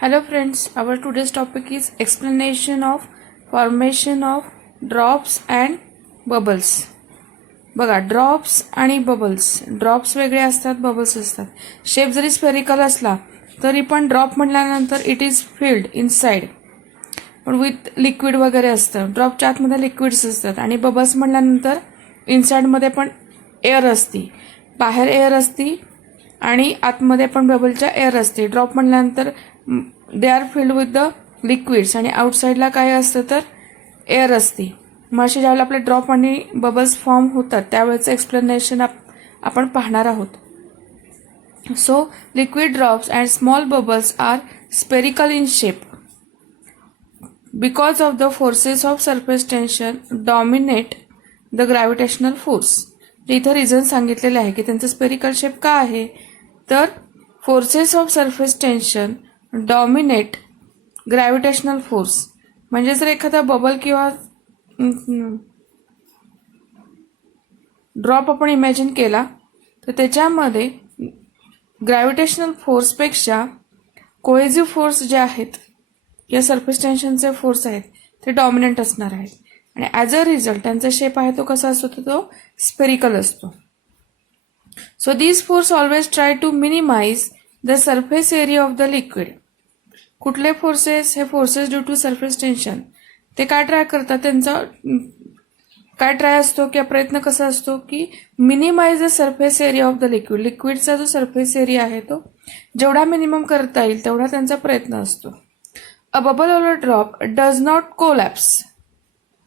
Hello friends, our today's topic is explanation of formation of drops and bubbles. बघा drops आणि bubbles, drops वेगळे असतात, bubbles असतात. Shape जरी स्फेरिकल असला तरी पण ड्रॉप म्हटल्यानंतर इट इज फिल्ड इनसाइड पण विथ लिक्विड वगैरे असतं. ड्रॉपच्या आतमध्ये लिक्विड्स असतात आणि बबल्स म्हटल्यानंतर इनसाइडमध्ये पण एअर असती, बाहेर एअर असती आणि आतमध्ये पण बबलच्या एअर असते. ड्रॉप म्हटल्यानंतर they are filled with the liquids आणि आउटसाईडला काय असतं तर एअर असते. मग असे ज्यावेळेला आपले ड्रॉप आणि बबल्स फॉर्म होतात त्यावेळेचं एक्सप्लेनेशन आपण पाहणार आहोत. So liquid drops and small bubbles are spherical in shape because of the forces of surface tension dominate the gravitational force. इथं रिझन सांगितलेले आहे की त्यांचं स्पेरिकल शेप का आहे तर forces of surface tension dominate gravitational force. म्हणजे जर एखादा बबल किंवा ड्रॉप आपण इमॅजिन केला तर त्याच्यामध्ये ग्रॅव्हिटेशनल फोर्सपेक्षा कोहेसिव्ह फोर्स जे आहेत या सरफेस टेन्शनचे फोर्स आहेत ते डॉमिनंट असणार आहेत आणि ॲज अ रिझल्ट त्यांचा शेप आहे तो कसा असतो तर तो स्पेरिकल असतो. So these force always try to minimise the surface area of the liquid. कुठले फोर्सेस? हे forces due to surface tension ते काय ट्राय करतात, त्यांचा काय ट्राय असतो की प्रयत्न कसा असतो की minimize the surface area of the liquid. लिक्विडचा जो सरफेस एरिया आहे तो जेवढा मिनिमम करता येईल तेवढा त्यांचा प्रयत्न असतो. A bubble or a drop does not collapse.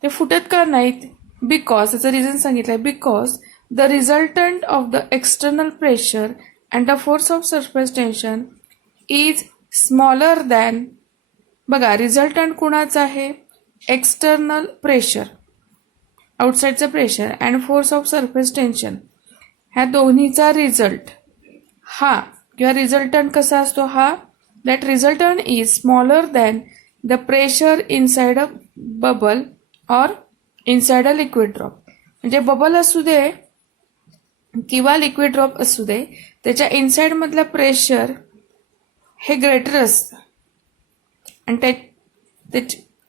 ते फुटत का नाहीत? बिकॉज, त्याचं रिझन सांगितलंय, because the resultant of the external pressure and the force of surface tension is smaller than. बघा रिझल्टंट कुणाचं आहे? एक्सटर्नल प्रेशर, आउटसाइडचं pressure and force of surface tension, ह्या दोन्हीचा रिझल्ट हा किंवा रिझल्टंट कसा असतो हा, that resultant is smaller than the pressure inside a bubble or inside a liquid drop. म्हणजे बबल असू दे किंवा लिक्विड ड्रॉप असू दे त्याच्या इनसाइडमधलं प्रेशर हे ग्रेटर असतं आणि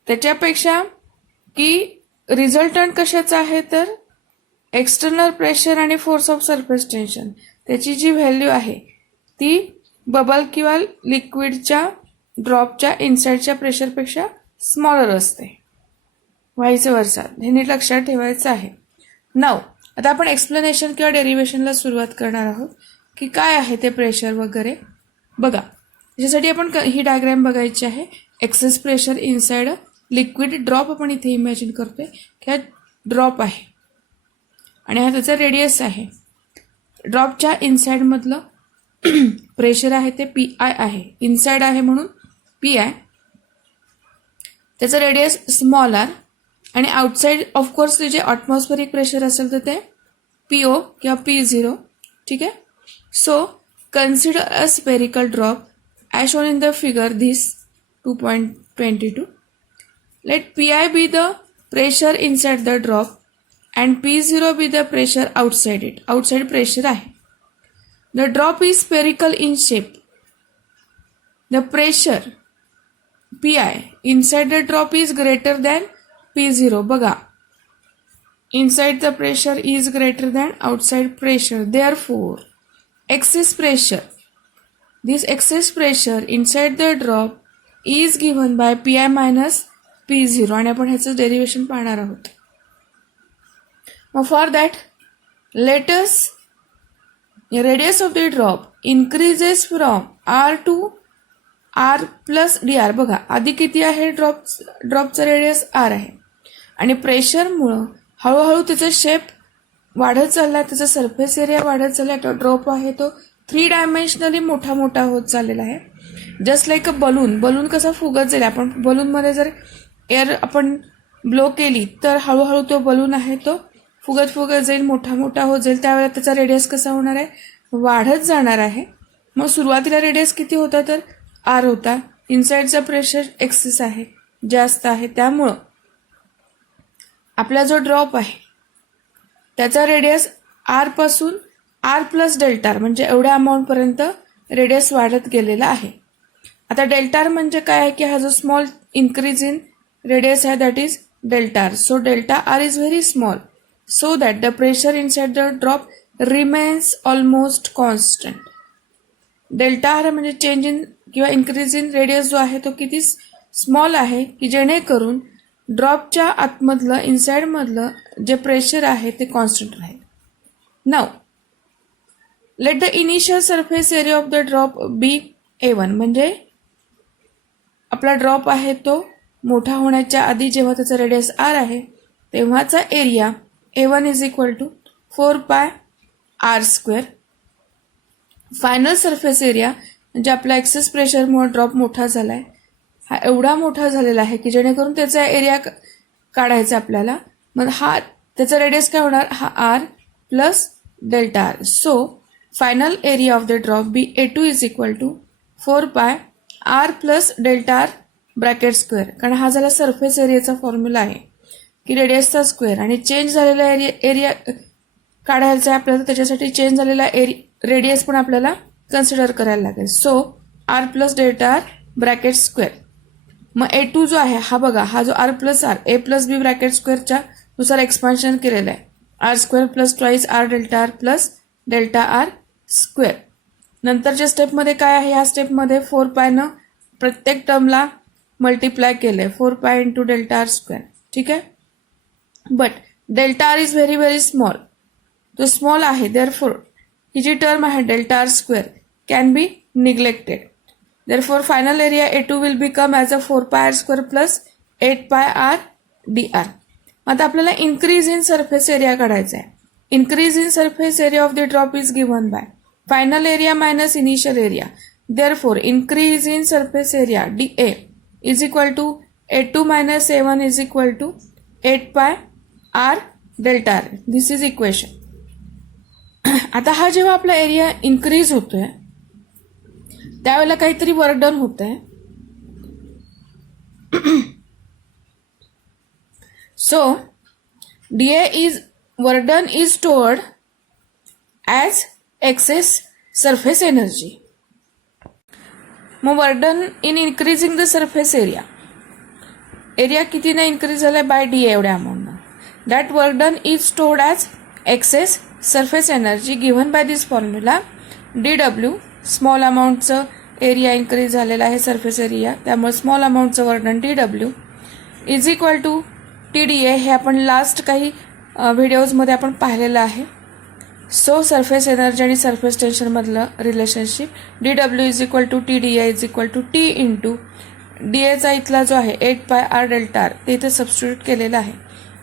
त्याच्यापेक्षा की रिझल्टंट कशाचं आहे तर एक्सटर्नल प्रेशर आणि फोर्स ऑफ सरफेस टेन्शन, त्याची जी व्हॅल्यू आहे ती बबल किंवा लिक्विडच्या ड्रॉपच्या इनसाइडच्या प्रेशरपेक्षा स्मॉलर असते, व्हाईस वर्सा. हे नीट लक्षात ठेवायचं आहे. नाव आता आपण एक्सप्लेनेशन किंवा डेरिव्हेशनला सुरुवात करणार आहोत की काय आहे ते प्रेशर वगैरे. बघा त्याच्यासाठी आपण ही डायग्राम बघायची आहे. Excess pressure inside liquid drop आपण इथे इमॅजिन करतोय की हा ड्रॉप आहे आणि हा त्याचा रेडियस आहे. ड्रॉपच्या इनसाइडमधलं प्रेशर आहे ते पी आय आहे, इनसाइड आहे म्हणून पी आय. त्याचं रेडियस स्मॉल आर आणि आउटसाइड ऑफकोर्स जे ॲटमॉस्फेरिक प्रेशर असेल तर ते पीओ किंवा P0. ठीक आहे. So consider a spherical drop as shown in the figure this 2.22. Let Pi be the pressure inside the drop and P0 be the pressure outside it. Outside pressure आहे. The drop is spherical in shape. The pressure Pi inside the drop is greater than P0. बघा inside the pressure is greater than outside pressure. Therefore, excess pressure, this excess pressure inside the drop is given by Pi minus P0 आणि आपण ह्याचं derivation पाहणार आहोत. मग for that let us radius of the drop increases from R to R plus dr. बघा आधी किती आहे? ड्रॉपचा रेडियस R आहे आणि प्रेशरमुळं हळूहळू त्याचा शेप वाढत चालला, त्याचा सरफेस एरिया वाढत चालला. तो ड्रॉप आहे तो 3 डायमेन्शनली मोठा मोठा होत चाललेला आहे. Just like a balloon. Balloon कसा फुगत जाईल, आपण बलूनमध्ये जर एअर आपण ब्लो केली तर हळूहळू तो बलून आहे तो फुगत फुगत जाईल, मोठा मोठा होत जाईल. त्यावेळेला त्याचा रेडियस कसा होणार आहे? वाढत जाणार आहे. मग सुरुवातीला रेडियस किती होता तर R होता. इनसाइडचा प्रेशर एक्सेस आहे, जास्त आहे, त्यामुळं आपला जो ड्रॉप आहे त्याचा रेडियस R पासून R प्लस डेल्टा म्हणजे एवढ्या अमाऊंटपर्यंत रेडियस वाढत गेलेला आहे. आता डेल्टा आर म्हणजे काय आहे की हा जो स्मॉल इन्क्रीज इन रेडियस आहे that is delta R. So delta R is very small so that the pressure inside the drop remains almost constant. Delta R म्हणजे चेंज इन किंवा इन्क्रीज इन रेडियस जो आहे तो किती small आहे की जेणेकरून ड्रॉपच्या आतमधलं इनसाइडमधलं जे प्रेशर आहे ते कॉन्स्टंट राहील. Now let the initial surface area of the drop be A1 म्हणजे आपला ड्रॉप आहे तो मोठा होण्याच्या आधी जेव्हा त्याचा रेडियस R आहे तेव्हाचा area A1 is equal to 4 pi R². Final surface area म्हणजे आपला एक्सेस प्रेशरमुळे ड्रॉप मोठा झालाय, हा एवढा मोठा झालेला आहे की जेणेकरून त्याचा एरिया काढायचा आपल्याला. मग हा त्याचा रेडियस काय होणार, हा R plus delta R. So final area of the drop be A2 is equal to 4 pi R plus delta R bracket square. कारण हा झाला सरफेस एरियाचा फॉर्म्युला आहे की रेडियसचा स्क्वेअर आणि चेंज झालेला एरिया काढायचा आहे आपल्याला, त्याच्यासाठी चेंज झालेला रेडियस पण आपल्याला कन्सिडर करायला लागेल. So R plus delta R bracket square. मग A2 जो आहे हा बघा, हा जो R plus R A plus B bracket स्क्वेअरच्या नुसार एक्सपान्शन केलेलं आहे. R² plus twice R delta R plus delta R square. नंतरच्या स्टेपमध्ये काय आहे, ह्या स्टेपमध्ये 4 पायनं प्रत्येक टर्मला मल्टिप्लाय केलंय 4 pi into delta R square. ठीक आहे. But delta R is very very small, तो स्मॉल आहे. देअरफॉर ही जी टर्म आहे delta R square can be neglected. Therefore final area A2 will become as a 4 pi R² plus 8 pi R dr. आता आपल्याला increase in surface area काढायचा आहे. Increase in surface area of the drop is given by final area minus initial area. Therefore increase in surface area dA is equal to A2 minus A1 is equal to 8 pi R delta r. This is equation. आता हा जेव्हा आपला area increase होतोय त्यावेळेला काहीतरी work done होतंय. So dA is work done is stored as excess surface energy. मग work done in increasing the surface area, area कितीने इन्क्रीज झालाय बाय dA एवढ्या अमाऊंटनं. That work done is stored as excess surface energy given by this formula. dW small अमाऊंटचं area increase झालेला आहे surface area, त्यामुळे small अमाऊंटचं work done dW is equal to TdA. हे आपण लास्ट काही व्हिडिओजमध्ये आपण पाहिलेलं आहे. सो सरफेस एनर्जी आणि सरफेस टेन्शनमधलं relationship dW is equal to TdA is equal to T into DAचा इथला जो आहे 8 पाय R डेल्टा आर ते इथे सबस्टिट्यूट केलेलं आहे.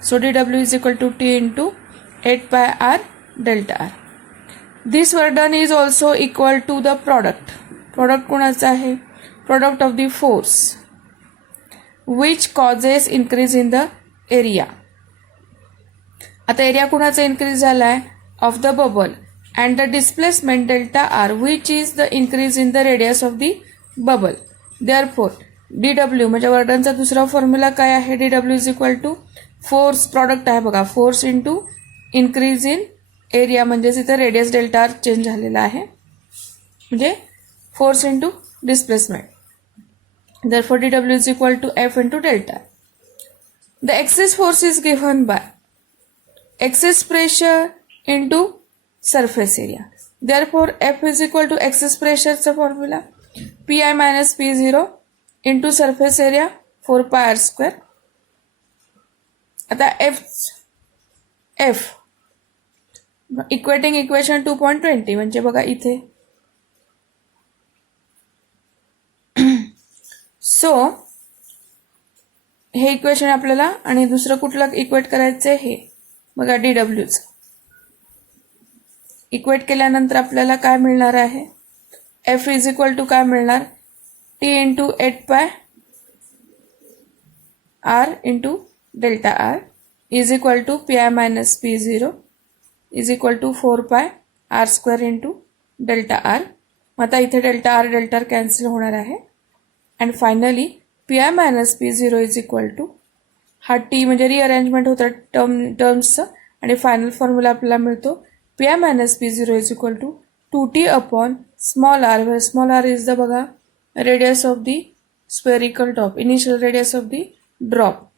So dW is equal to T into 8 pi R delta r. This work done is also equal to the product. Product कोणाचं आहे, product of the force which causes increase in the area. आता area कुणाचा increase झाला आहे, of the bubble, and the displacement delta r which is the increase in the radius of the bubble. Therefore dW म्हणजे वर्डनचा दुसरा formula काय आहे, dW is equal to force, product आहे बघा, force into increase in area म्हणजेच इथे radius delta R change झालेला आहे म्हणजे force into displacement. Therefore dW is equal to F into delta. The excess force is given by excess pressure into surface area. Therefore F is equal to excess प्रेशरचा formula PI minus P0 into surface area 4 pi R². आता F equating equation 2.20 म्हणजे बघा इथे. So हे equation आपल्याला आणि दुसरं कुठलं इक्वेट करायचं हे बघा dWच. इक्वेट केल्यानंतर आपल्याला काय मिळणार आहे, F इज इक्वल टू काय मिळणार, T into 8 pi R into delta R is equal to PI minus P0 is equal to 4 pi R² into delta R. आता इथे डेल्टा आर कॅन्सल होणार आहे. And finally PI minus P0 is equal to हा T म्हणजे rearrangement होतं टर्म्सचं आणि final formula आपल्याला मिळतो PI minus P0 is equal to 2T upon small r, where small r is the बघा radius of the spherical top, initial radius of the drop.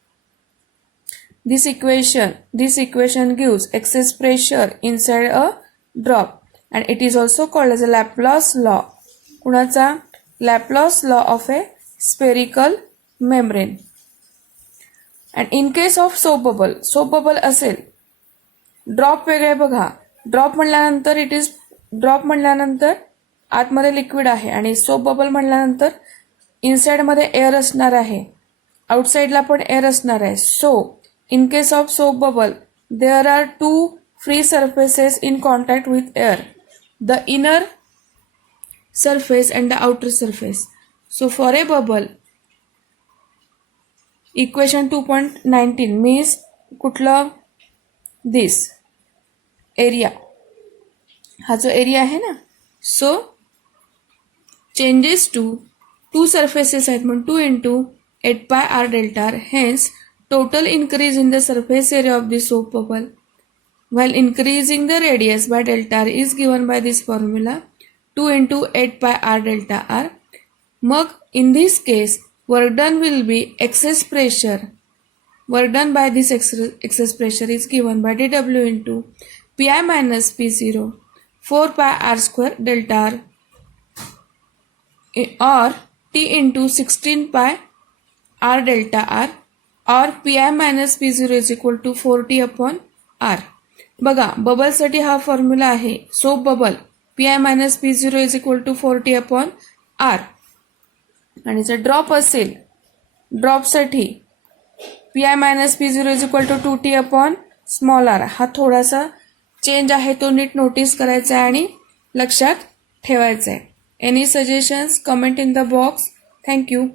This equation gives excess pressure inside a drop and it is also called as a Laplace law. कुणाचा? Laplace law of a spherical membrane. And in case of soap bubble असेल, drop वेगळे बघा. Drop म्हणल्यानंतर आतमध्ये liquid आहे आणि soap bubble म्हणल्यानंतर inside मध्ये एअर असणार आहे, आउटसाइडला पण एअर असणार आहे. So in case of soap bubble, there are two free surfaces in contact with air, the inner surface and the outer surface. So for a bubble, equation 2.19 means कुठलं? This area, हा जो area आहे ना, so changes to two surfaces आहेत म्हणून 2 into 8 pi r delta r. Hence total increase in the surface area of the soap bubble while increasing the radius by delta r is given by this formula 2 into 8 pi r delta r. Mug in this case work done will be excess pressure. Work done by this excess pressure is given by dw into pi minus p0 4 pi r square delta r or t into 16 pi r delta r or pi minus p0 is equal to 4t upon r. बघा, बबलसाठी हा formula आहे. Soap bubble pi minus p0 is equal to 4t upon r. आणि जर drop असेल, ड्रॉपसाठी pi minus p0 is equal to 2t upon small r. हा थोडासा change आहे, तो नीट नोटीस करायचा आहे आणि लक्षात ठेवायचा आहे. Any suggestions? Comment in the box. Thank you.